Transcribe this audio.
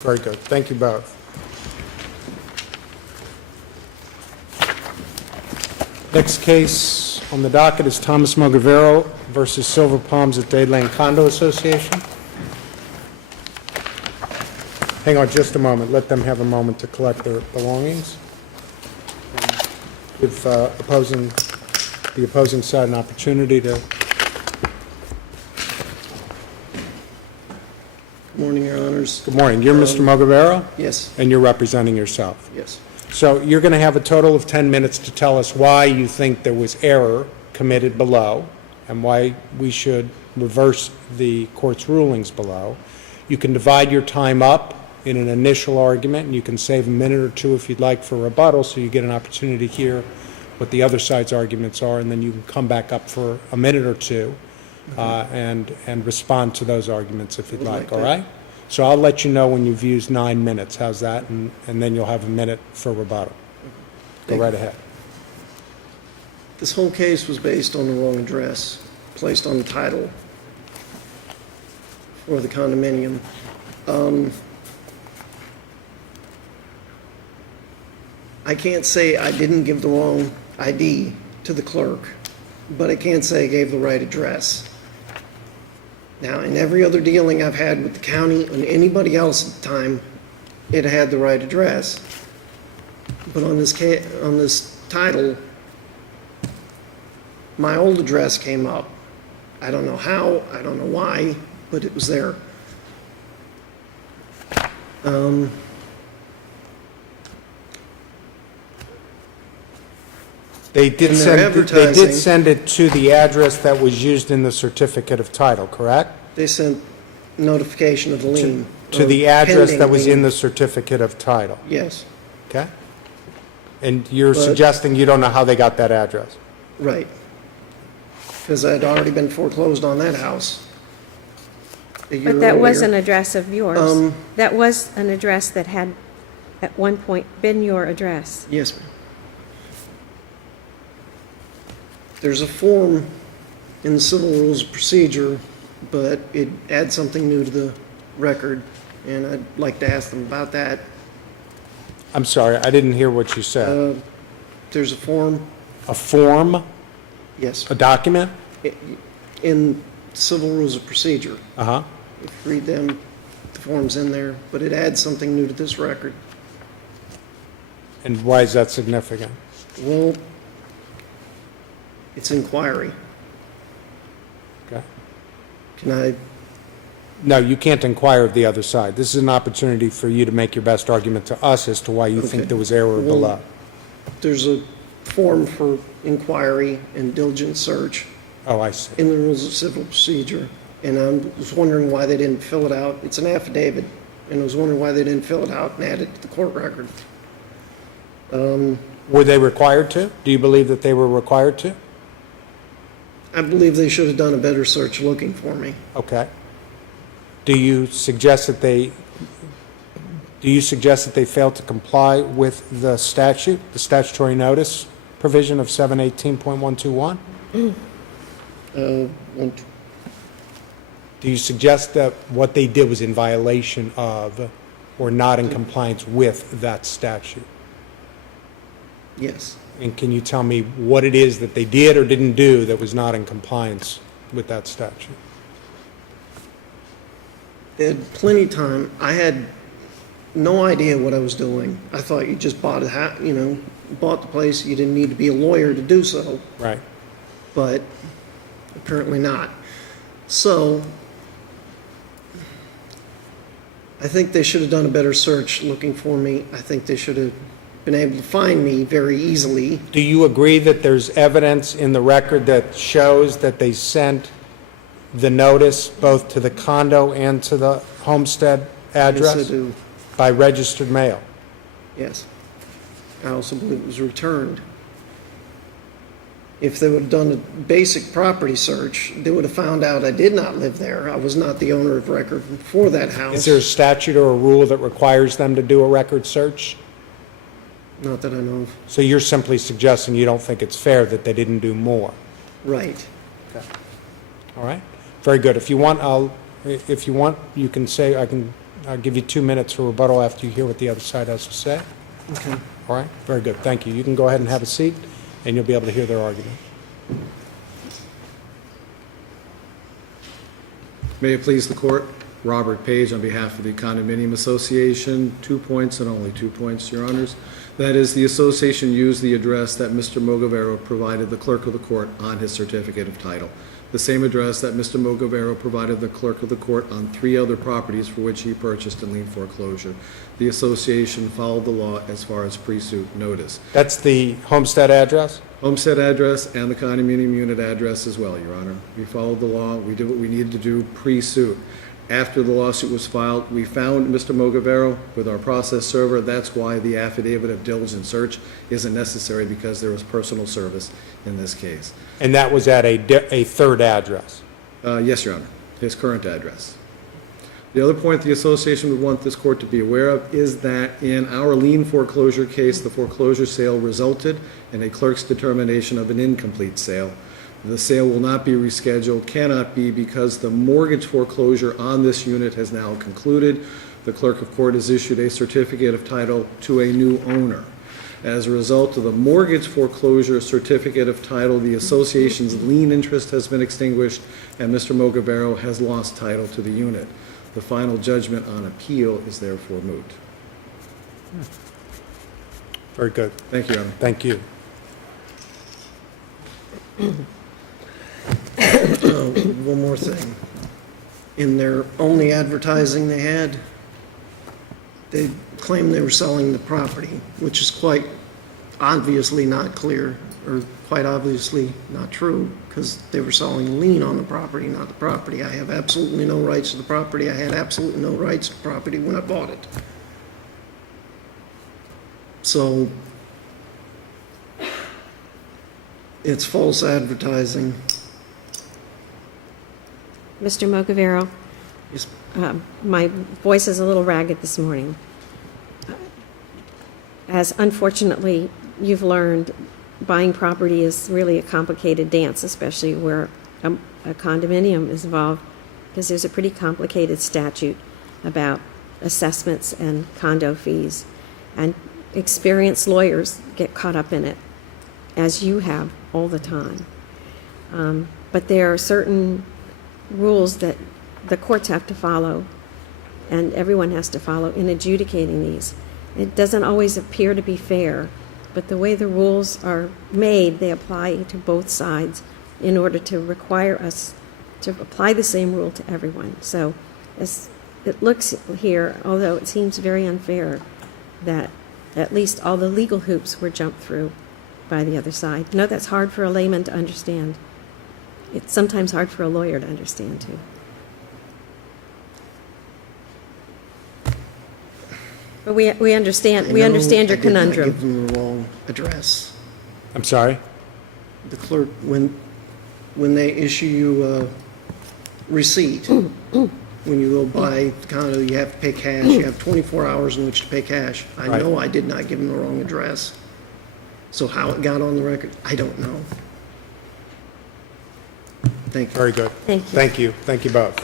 Very good. Thank you both. Next case on the docket is Thomas Mogavero versus Silver Palms at Dadeland Condo Association. Hang on just a moment. Let them have a moment to collect their belongings. Give the opposing side an opportunity to... Good morning, Your Honors. Good morning. You're Mr. Mogavero? Yes, And you're representing yourself? yes. So you're going to have a total of 10 minutes to tell us why you think there was error committed below and why we should reverse the court's rulings below. You can divide your time up in an initial argument, and you can save a minute or two if you'd like for rebuttal, so you get an opportunity to hear what the other side's arguments are, and then you can come back up for a minute or two and respond to those arguments if you'd like, all right? So I'll let you know when you've used 9 minutes. How's that? And then you'll have a minute for rebuttal. Go right ahead. This whole case was based on the wrong address, placed on the title for the condominium. I can't say I didn't give the wrong ID to the clerk, but I can't say I gave the right address. Now, in every other dealing I've had with the county and anybody else at the time, it had the right address. But on this title, my old address came up. I don't know how, I don't know why, but it was there. They did send it to the address that was used in the certificate of title, correct? They sent notification of the lien. To the address that was in the certificate of title, Yes, okay? And you're But- suggesting you don't know how they got that address? right. Because I'd already been foreclosed on that house a year But that was earlier. an address of yours. That was an address that had, at one point, been your address. Yes, ma'am. There's a form in the Civil Rules of Procedure, but it adds something new to the record, and I'd like to ask them about that. I'm sorry, I didn't hear what you said. There's a form, A form, yes, a document? in Civil Rules of Procedure. Uh-huh. If you read them, the form's in there, but it adds something new to this record. And why is that significant? Well, it's inquiry. Okay. Can I, No, you can't inquire of the other side. This is an opportunity for you to make your best argument to us as to why you think Okay. there was error Well, below. there's a form for inquiry and diligent search Oh, I see. in the Rules of Civil Procedure, and I was wondering why they didn't fill it out. It's an affidavit, and I was wondering why they didn't fill it out and add it to the court record. Were they required to? Do you believe that they were required to? I believe they should have done a better search looking for me. Okay. Do you suggest that they failed to comply with the statute, the statutory notice provision of 718.121? Do you suggest that what they did was in violation of or not in compliance with that statute? Yes. And can you tell me what it is that they did or didn't do that was not in compliance with that statute? They had plenty of time. I had no idea what I was doing. I thought you just bought bought the place. You didn't need to be a lawyer to do so, Right. but apparently not. So I think they should have done a better search looking for me. I think they should have been able to find me very easily. Do you agree that there's evidence in the record that shows that they sent the notice both to the condo and to the homestead address? Yes, I do. By registered mail? Yes. I also believe it was returned. If they would have done a basic property search, they would have found out I did not live there. I was not the owner of record for that house. Is there a statute or a rule that requires them to do a record search? Not that I know of. So you're simply suggesting you don't think it's fair that they didn't do more? Right. All right? Very good. If you want, you can say, I can I'll give you 2 minutes for rebuttal after you hear what the other side has to say. Okay. All right? Very good. Thank you. You can go ahead and have a seat, and you'll be able to hear their argument. May it please the court, Robert Page on behalf of the Condominium Association. 2 points and only 2 points, Your Honors. That is, the association used the address that Mr. Mogavero provided the clerk of the court on his certificate of title. The same address that Mr. Mogavero provided the clerk of the court on 3 other properties for which he purchased in lien foreclosure. The association followed the law as far as pre-suit notice. That's the homestead address? Homestead address and the condominium unit address as well, Your Honor. We followed the law. We did what we needed to do pre-suit. After the lawsuit was filed, we found Mr. Mogavero with our process server. That's why the affidavit of diligent search isn't necessary, because there was personal service in this case. And that was at a third address? Yes, Your Honor, his current address. The other point the association would want this court to be aware of is that in our lien foreclosure case, the foreclosure sale resulted in a clerk's determination of an incomplete sale. The sale will not be rescheduled, cannot be, because the mortgage foreclosure on this unit has now concluded. The clerk of court has issued a certificate of title to a new owner. As a result of the mortgage foreclosure certificate of title, the association's lien interest has been extinguished, and Mr. Mogavero has lost title to the unit. The final judgment on appeal is therefore moot. Very good. Thank you, Your Honor. Thank you. One more thing. In their only advertising they had, they claimed they were selling the property, which is quite obviously not clear, or quite obviously not true, because they were selling a lien on the property, not the property. I have absolutely no rights to the property. I had absolutely no rights to the property when I bought it. So it's false advertising. Mr. Mogavero, Yes. my voice is a little ragged this morning. As unfortunately you've learned, buying property is really a complicated dance, especially where a condominium is involved, because there's a pretty complicated statute about assessments and condo fees. And experienced lawyers get caught up in it, as you have all the time. But there are certain rules that the courts have to follow, and everyone has to follow in adjudicating these. It doesn't always appear to be fair, but the way the rules are made, they apply to both sides in order to require us to apply the same rule to everyone. So as it looks here, although it seems very unfair, that at least all the legal hoops were jumped through by the other side. No, that's hard for a layman to understand. It's sometimes hard for a lawyer to understand, too. But we understand your I conundrum. give them the wrong address. I'm sorry? The clerk, when they issue you a receipt, when you go buy the condo, you have to pay cash. You have 24 hours in which to pay cash. I Right. know I did not give them the wrong address. So how it got on the record, I don't know. Thank you. Very good. Thank you. Thank you. Thank you both.